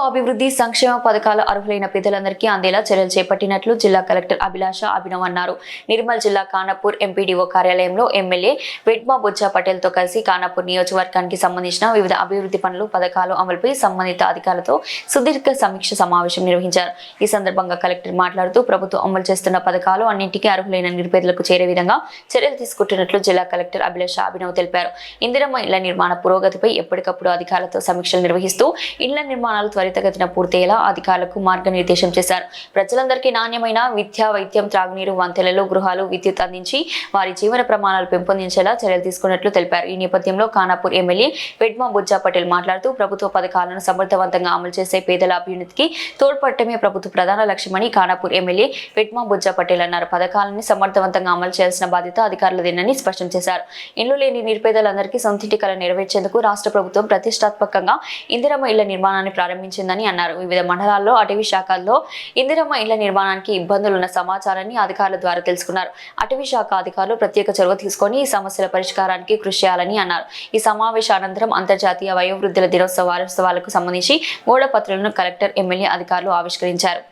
ప్రభుత్వ అభివృద్ధి సంక్షేమ పథకాలు అర్హులైన పేదలందరికీ అందేలా చర్యలు చేపట్టినట్లు జిల్లా కలెక్టర్ అభిలాష అభినవ్ అన్నారు. నిర్మల్ జిల్లా ఖానాపూర్ ఎంపీడీఓ కార్యాలయంలో ఎమ్మెల్యే వెడ్మా బుజ్జా పటేల్తో కలిసి ఖానాపూర్ నియోజకవర్గానికి సంబంధించిన వివిధ అభివృద్ధి పనులు పథకాలు అమలుపై సంబంధిత అధికారులతో సుదీర్ఘ సమీక్ష సమావేశం నిర్వహించారు. ఈ సందర్భంగా కలెక్టర్ మాట్లాడుతూ ప్రభుత్వం అమలు చేస్తున్న పథకాలు అన్నింటికీ అర్హులైన నిరుపేదలకు చేరే విధంగా చర్యలు తీసుకుంటున్నట్లు జిల్లా కలెక్టర్ అభిలాష అభినవ్ తెలిపారు. ఇందిరమ్మ ఇళ్ళ నిర్మాణ పురోగతిపై ఎప్పటికప్పుడు అధికారులతో సమీక్షలు నిర్వహిస్తూ ఇళ్ళ నిర్మాణాలు త్వరితగతిన పూర్తయ్యేలా అధికారులకు మార్గనిర్దేశం చేశారు. ప్రజలందరికీ నాణ్యమైన విద్య వైద్యం త్రాగునీరు వంతెనలు గృహాలు విద్యుత్ అందించి వారి జీవన ప్రమాణాలు పెంపొందించేలా చర్యలు తీసుకున్నట్లు తెలిపారు. ఈ నేపథ్యంలో ఖానాపూర్ ఎమ్మెల్యే వెడ్మా బుజ్జా పటేల్ మాట్లాడుతూ ప్రభుత్వ పథకాలను సమర్థవంతంగా అమలు చేసే పేదల అభ్యున్నతికి తోడ్పడటమే ప్రభుత్వ ప్రధాన లక్ష్యమని ఖానాపూర్ ఎమ్మెల్యే వెడ్మా బుజ్జా పటేల్ అన్నారు. పథకాలను సమర్థవంతంగా అమలు చేయాల్సిన బాధ్యత అధికారులదేనని స్పష్టం చేశారు. ఇల్లు లేని నిరుపేదలందరికీ సొంతింటి కళ నెరవేర్చేందుకు రాష్ట్ర ప్రభుత్వం ప్రతిష్టాత్మకంగా ఇందిరమ్మ ఇళ్ళ నిర్మాణాన్ని ప్రారంభించిందని అన్నారు. వివిధ మండలాల్లో అటవీ శాఖల్లో ఇందిరమ్మ ఇళ్ళ నిర్మాణానికి ఇబ్బందులున్న సమాచారాన్ని అధికారుల ద్వారా తెలుసుకున్నారు. అటవీ శాఖ అధికారులు ప్రత్యేక చొరవ తీసుకొని ఈ సమస్యల పరిష్కారానికి కృషి చేయాలని అన్నారు. ఈ సమావేశ అనంతరం అంతర్జాతీయ వయోవృద్ధుల దినోత్సవ వారోత్సవాలకు సంబంధించి మూడపత్రులను కలెక్టర్ ఎమ్మెల్యే అధికారులు ఆవిష్కరించారు.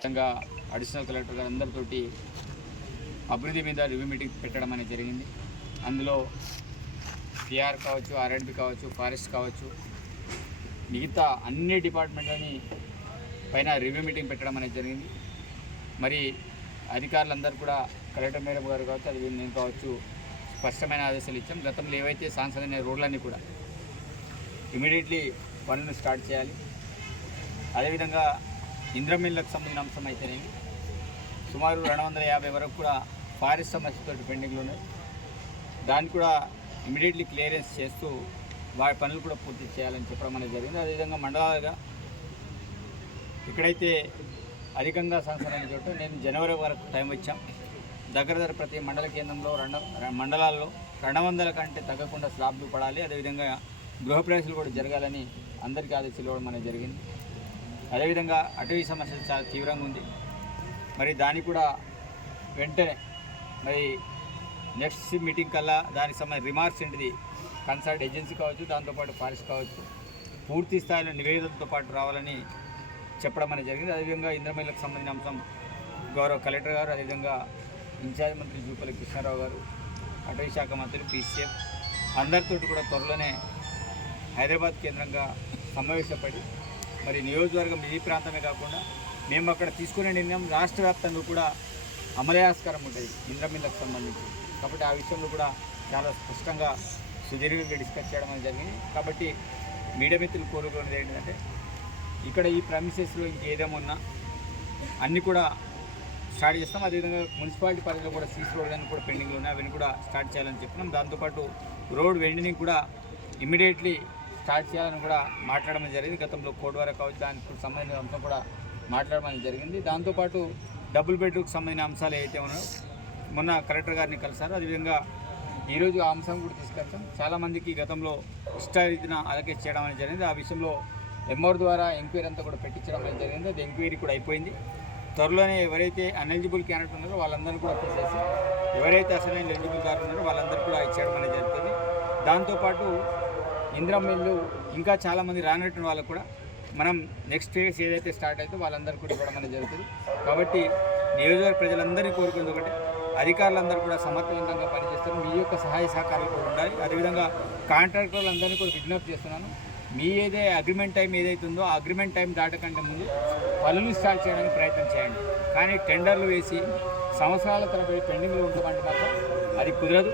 అడిషనల్ కలెక్టర్ గారు అందరితోటి అభివృద్ధి మీద రివ్యూ మీటింగ్ పెట్టడం అనేది జరిగింది. అందులో పిఆర్ కావచ్చు ఆర్ఎండ్బి కావచ్చు ఫారెస్ట్ కావచ్చు మిగతా అన్ని డిపార్ట్మెంట్లని పైన రివ్యూ మీటింగ్ పెట్టడం అనేది జరిగింది. మరి అధికారులందరూ కూడా కలెక్టర్ మేడం గారు కావచ్చు అది నేను కావచ్చు స్పష్టమైన ఆదేశాలు ఇచ్చాం. గతంలో ఏవైతే సాంసదైన రోడ్లన్నీ కూడా ఇమీడియట్లీ పనులను స్టార్ట్ చేయాలి. అదేవిధంగా ఇంద్రమిల్లకు సంబంధించిన అంశం అయితేనేమి సుమారు రెండు వందల యాభై వరకు కూడా ఫారెస్ట్ సమస్యతో పెండింగ్లు ఉన్నాయి దాన్ని కూడా ఇమీడియట్లీ క్లియరెన్స్ చేస్తూ వారి పనులు కూడా పూర్తి చేయాలని చెప్పడం అనేది జరిగింది. అదేవిధంగా మండలాలుగా ఇక్కడైతే అధికంగా సంవత్సరాల చోట నేను జనవరి వరకు టైం ఇచ్చాం. దగ్గర దగ్గర ప్రతి మండల కేంద్రంలో రెండు మండలాల్లో రెండు వందల కంటే తగ్గకుండా స్లాబ్లు పడాలి. అదేవిధంగా గృహప్రవేశాలు కూడా జరగాలని అందరికీ ఆదేశాలు ఇవ్వడం అనేది జరిగింది. అదేవిధంగా అటవీ సమస్య చాలా తీవ్రంగా ఉంది. మరి దాన్ని కూడా వెంటనే మరి నెక్స్ట్ మీటింగ్ కల్లా దానికి సంబంధించిన రిమార్క్స్ ఏంటిది కన్సల్ట్ ఏజెన్సీ కావచ్చు దాంతోపాటు ఫారెస్ట్ కావచ్చు పూర్తి స్థాయిలో నివేదికతో పాటు రావాలని చెప్పడం అనేది జరిగింది. అదేవిధంగా ఇంద్రమహిళకు సంబంధించిన అంశం గౌరవ కలెక్టర్ గారు అదేవిధంగా ఇన్ఛార్జ్ మంత్రి జూపల్లి కృష్ణారావు గారు అటవీ శాఖ మంత్రి పీసీఎం అందరితోటి కూడా త్వరలోనే హైదరాబాద్ కేంద్రంగా సమావేశపడి మరి నియోజకవర్గం ఈ ప్రాంతమే కాకుండా మేము అక్కడ తీసుకునే నిర్ణయం రాష్ట్ర వ్యాప్తంగా కూడా అమలయాస్కరం ఉంటుంది ఇంద్రమిల్లకు సంబంధించి. కాబట్టి ఆ విషయంలో కూడా చాలా స్పష్టంగా సుదీర్ఘంగా డిస్కస్ చేయడం అనేది జరిగింది. కాబట్టి మీడియా మిత్రులు కోరుకునేది ఏంటంటే ఇక్కడ ఈ ప్రమిసెస్లో ఇంకేదేమున్నా అన్నీ కూడా స్టార్ట్ చేస్తాం. అదేవిధంగా మున్సిపాలిటీ పరిధిలో కూడా సీసీ రోడ్ అని కూడా పెండింగ్లో ఉన్నాయి అవన్నీ కూడా స్టార్ట్ చేయాలని చెప్పినాం దాంతోపాటు రోడ్ వెండింగ్ కూడా ఇమీడియట్లీ స్టార్ట్ చేయాలని కూడా మాట్లాడడం జరిగింది. గతంలో కోడ్ వరకు కావచ్చు దానికి సంబంధించిన అంశం కూడా మాట్లాడడం జరిగింది. దాంతోపాటు డబుల్ బెడ్రూమ్కి సంబంధించిన అంశాలు ఏవైతే ఉన్నాయో మొన్న కలెక్టర్ గారిని కలిసారు అదేవిధంగా ఈరోజు ఆ అంశం కూడా తీసుకొచ్చాం. చాలామందికి గతంలో ఇష్టారీతిన అలకేట్ చేయడం అనేది జరిగింది. ఆ విషయంలో ఎంఆర్ ద్వారా ఎంక్వైరీ అంతా కూడా పెట్టించడం అనేది జరిగింది. అది ఎంక్వైరీ కూడా అయిపోయింది. త్వరలోనే ఎవరైతే అన్ఎలిజిబుల్ క్యాండిడేట్ ఉన్నారో వాళ్ళందరినీ కూడా తీసేసి ఎవరైతే అసలైన ఎలిజిబుల్ గారు ఉన్నారో వాళ్ళందరూ కూడా ఇచ్చేయడం అనేది జరుగుతుంది. దాంతోపాటు ఇంద్రమిల్లు ఇంకా చాలామంది రానట్టు వాళ్ళకు కూడా మనం నెక్స్ట్ ఫేజ్ ఏదైతే స్టార్ట్ అయితే వాళ్ళందరూ కూడా ఇవ్వడం అనేది జరుగుతుంది. కాబట్టి నియోజకవర్గ ప్రజలందరినీ కోరుకుంది ఒకటి. అధికారులందరూ కూడా సమర్థవంతంగా పనిచేస్తారు మీ యొక్క సహాయ సహకారాలు కూడా ఉండాలి అదేవిధంగా కాంట్రాక్టర్లందరినీ కూడా విజ్ఞప్తి చేస్తున్నాను. మీ ఏదే అగ్రిమెంట్ టైం ఏదైతే ఉందో ఆ అగ్రిమెంట్ టైం దాటకంటే ముందు పనులు స్టార్ట్ చేయడానికి ప్రయత్నం చేయండి. కానీ టెండర్లు వేసి సంవత్సరాల తరబడి పెండింగ్లో ఉండమంటే మాత్రం అది కుదరదు.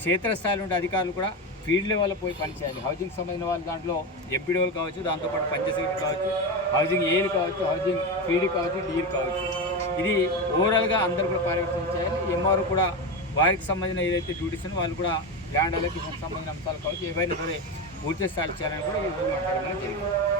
క్షేత్రస్థాయిలో ఉండే అధికారులు కూడా ఫీల్డ్ లెవెల్లో పోయి పనిచేయాలి. హౌసింగ్ సంబంధించిన వాళ్ళు దాంట్లో ఎంపీడీఓలు కావచ్చు దాంతోపాటు పంచాయతీ కావచ్చు హౌసింగ్ ఏలు కావచ్చు హౌసింగ్ ఫీడ్ కావచ్చు డీలు కావచ్చు. ఇది ఓవరాల్గా అందరూ కూడా పర్యవేక్షణ చేయాలి ఎంఆర్ కూడా వారికి సంబంధించిన ఏదైతే డ్యూటీస్ ఉన్నాయో వాళ్ళు కూడా ల్యాండ్ అలకి సంబంధించిన అంశాలు కావచ్చు ఏవైనా సరే పూర్తి స్థాయి చేయాలని కూడా ఈ రోజు మాట్లాడడం జరిగింది